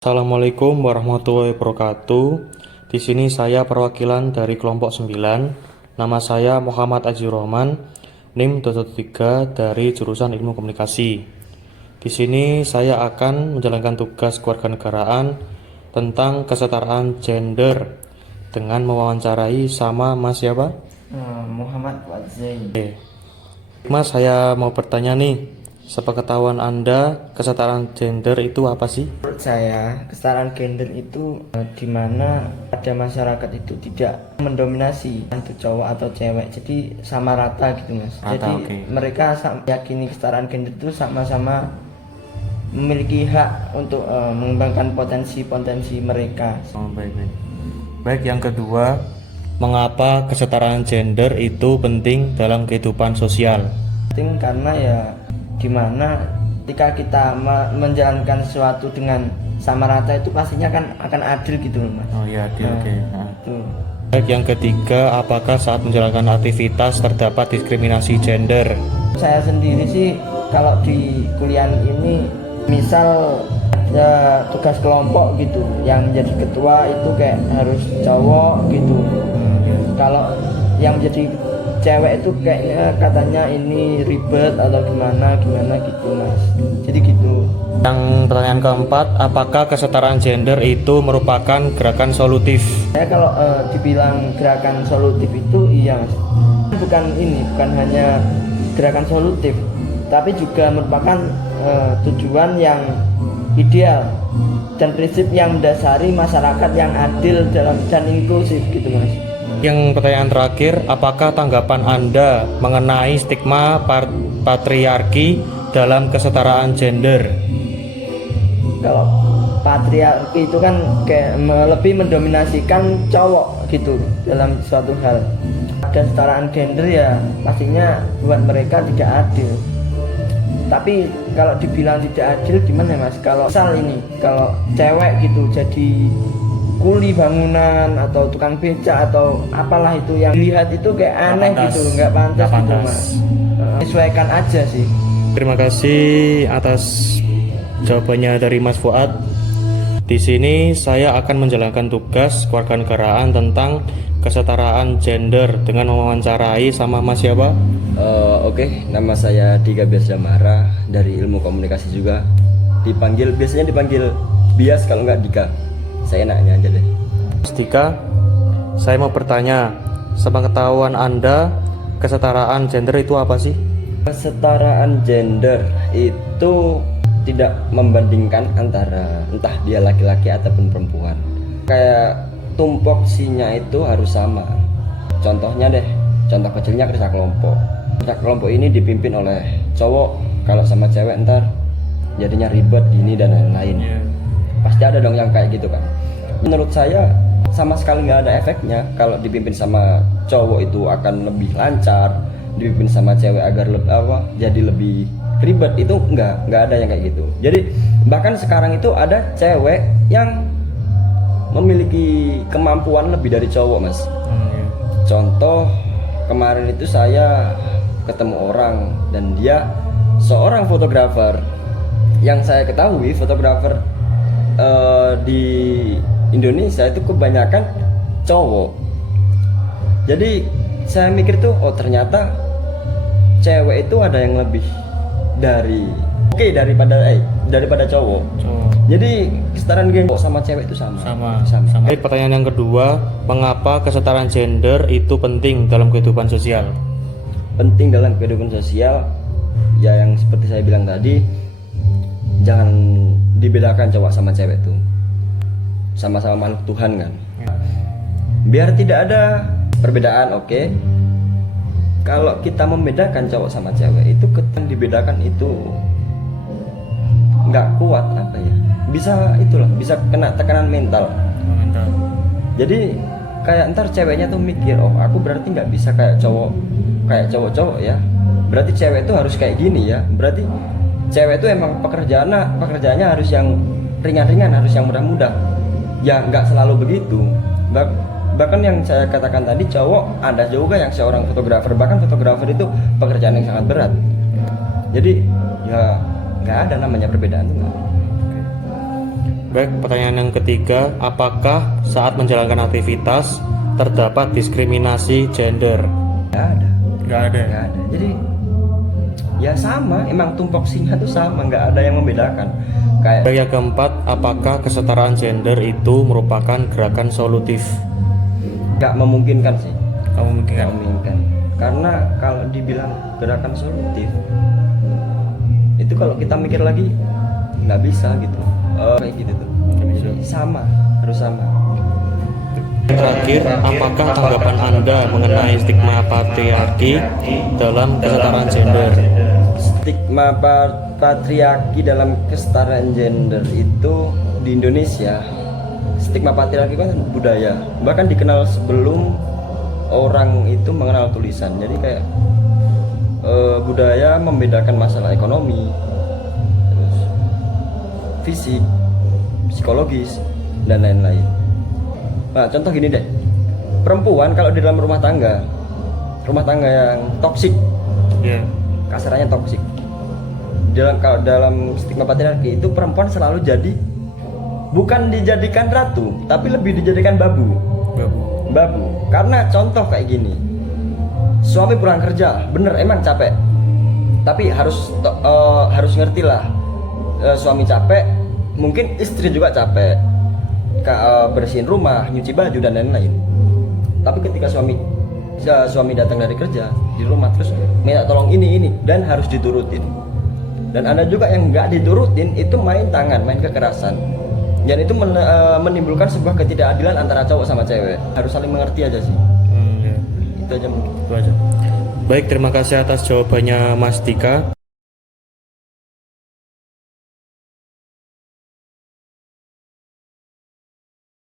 Assalamualaikum warahmatullahi wabarakatuh. Di sini saya perwakilan dari kelompok 9. Nama saya Muhammad Aji Rohman, NIM 23 dari jurusan Ilmu Komunikasi. Di sini saya akan menjalankan tugas kewarganegaraan tentang kesetaraan gender dengan mewawancarai sama Mas siapa? Muhammad Wadzai. Oke. Mas, saya mau bertanya nih. Sepengetahuan Anda, kesetaraan gender itu apa sih? Menurut saya, kesetaraan gender itu di mana pada masyarakat itu tidak mendominasi untuk cowok atau cewek, jadi sama rata gitu mas. Rata, jadi oke. mereka yakini kesetaraan gender itu sama-sama memiliki hak untuk mengembangkan potensi-potensi mereka. Baik. Baik, yang kedua, mengapa kesetaraan gender itu penting dalam kehidupan sosial? Penting karena ya dimana ketika kita menjalankan sesuatu dengan sama rata itu pastinya kan akan adil gitu loh mas. Oh iya, adil, oke. Itu. Baik, yang ketiga, apakah saat menjalankan aktivitas terdapat diskriminasi gender? Saya sendiri sih kalau di kuliah ini misal ada tugas kelompok gitu yang menjadi ketua itu kayak harus cowok gitu. Kalau yang menjadi cewek itu kayaknya katanya ini ribet atau gimana gitu mas, jadi gitu. Yang pertanyaan keempat, apakah kesetaraan gender itu merupakan gerakan solutif? Saya kalau dibilang gerakan solutif itu iya mas, bukan hanya gerakan solutif tapi juga merupakan tujuan yang ideal dan prinsip yang mendasari masyarakat yang adil dan inklusif gitu mas. Yang pertanyaan terakhir, apakah tanggapan Anda mengenai stigma patriarki dalam kesetaraan gender? Kalau patriarki itu kan kayak lebih mendominasikan cowok gitu dalam suatu hal. Dan kesetaraan gender ya pastinya buat mereka tidak adil. Tapi kalau dibilang tidak adil gimana mas? Kalau misal ini, kalau cewek gitu jadi kuli bangunan atau tukang becak atau apalah itu yang dilihat itu kayak aneh gitu, nggak pantas gitu mas. Sesuaikan aja sih. Terima kasih atas jawabannya dari Mas Fuad. Di sini saya akan menjalankan tugas kewarganegaraan tentang kesetaraan gender dengan mewawancarai sama Mas siapa? Oke, nama saya Dika Biasdamara dari Ilmu Komunikasi juga. Biasanya dipanggil Bias kalau nggak Dika. Saya nanya aja deh. Mas Dika, saya mau bertanya, sepengetahuan Anda, kesetaraan gender itu apa sih? Kesetaraan gender itu tidak membandingkan antara entah dia laki-laki ataupun perempuan. Kayak tupoksinya itu harus sama. Contohnya deh, contoh kecilnya kerja kelompok. Kerja kelompok ini dipimpin oleh cowok, kalau sama cewek ntar jadinya ribet gini dan lain-lain. Pasti ada dong yang kayak gitu kan. Menurut saya sama sekali nggak ada efeknya. Kalau dipimpin sama cowok itu akan lebih lancar, dipimpin sama cewek agar jadi lebih ribet, itu nggak ada yang kayak gitu. Jadi bahkan sekarang itu ada cewek yang memiliki kemampuan lebih dari cowok mas. Contoh kemarin itu saya ketemu orang dan dia seorang fotografer. Yang saya ketahui fotografer di Indonesia itu kebanyakan cowok. Jadi saya mikir tuh, oh ternyata cewek itu ada yang lebih daripada cowok. Jadi kesetaraan gender sama cewek itu sama. Baik, pertanyaan yang kedua, mengapa kesetaraan gender itu penting dalam kehidupan sosial? Penting dalam kehidupan sosial ya, yang seperti saya bilang tadi, jangan dibedakan cowok sama cewek tuh, sama-sama makhluk Tuhan kan. Biar tidak ada perbedaan, oke. Kalau kita membedakan cowok sama cewek itu, ketika dibedakan itu nggak kuat bisa kena tekanan mental. Jadi kayak ntar ceweknya tuh mikir, oh aku berarti nggak bisa kayak cowok ya, berarti cewek itu harus kayak gini ya, berarti cewek itu emang pekerjaannya harus yang ringan-ringan, harus yang mudah-mudah. Ya nggak selalu begitu. Bahkan yang saya katakan tadi, cowok ada juga yang seorang fotografer. Bahkan fotografer itu pekerjaan yang sangat berat. Jadi ya nggak ada namanya perbedaan. Baik, pertanyaan yang ketiga, apakah saat menjalankan aktivitas terdapat diskriminasi gender? Nggak ada. Nggak ada. Nggak ada. Jadi ya sama, emang tupoksinya tuh sama, nggak ada yang membedakan. Kayak Baik, yang keempat, apakah kesetaraan gender itu merupakan gerakan solutif? nggak memungkinkan sih. Kamu Nggak memungkinkan. Karena kalau dibilang gerakan solutif, itu kalau kita mikir lagi nggak bisa gitu. Kayak gitu tuh. Jadi sama, harus sama. Terakhir, apakah tanggapan Anda mengenai stigma patriarki dalam kesetaraan gender? Stigma patriarki dalam kesetaraan gender itu di Indonesia, stigma patriarki kan budaya, bahkan dikenal sebelum orang itu mengenal tulisan. Jadi kayak budaya membedakan masalah ekonomi, terus fisik, psikologis, dan lain-lain. Nah, contoh gini deh, perempuan kalau di dalam rumah tangga yang toksik, kasarannya toksik. Kalau dalam stigma patriarki itu perempuan selalu jadi bukan dijadikan ratu, tapi lebih dijadikan babu. Karena contoh kayak gini, suami pulang kerja, bener emang capek, tapi harus ngerti lah, suami capek, mungkin istri juga capek, bersihin rumah, nyuci baju dan lain-lain. Tapi ketika suami datang dari kerja di rumah terus minta tolong ini dan harus diturutin. Dan ada juga yang nggak diturutin, itu main tangan, main kekerasan. Dan itu menimbulkan sebuah ketidakadilan antara cowok sama cewek. Harus saling mengerti aja sih. Itu aja mungkin. Baik, terima kasih atas jawabannya Mas Dika.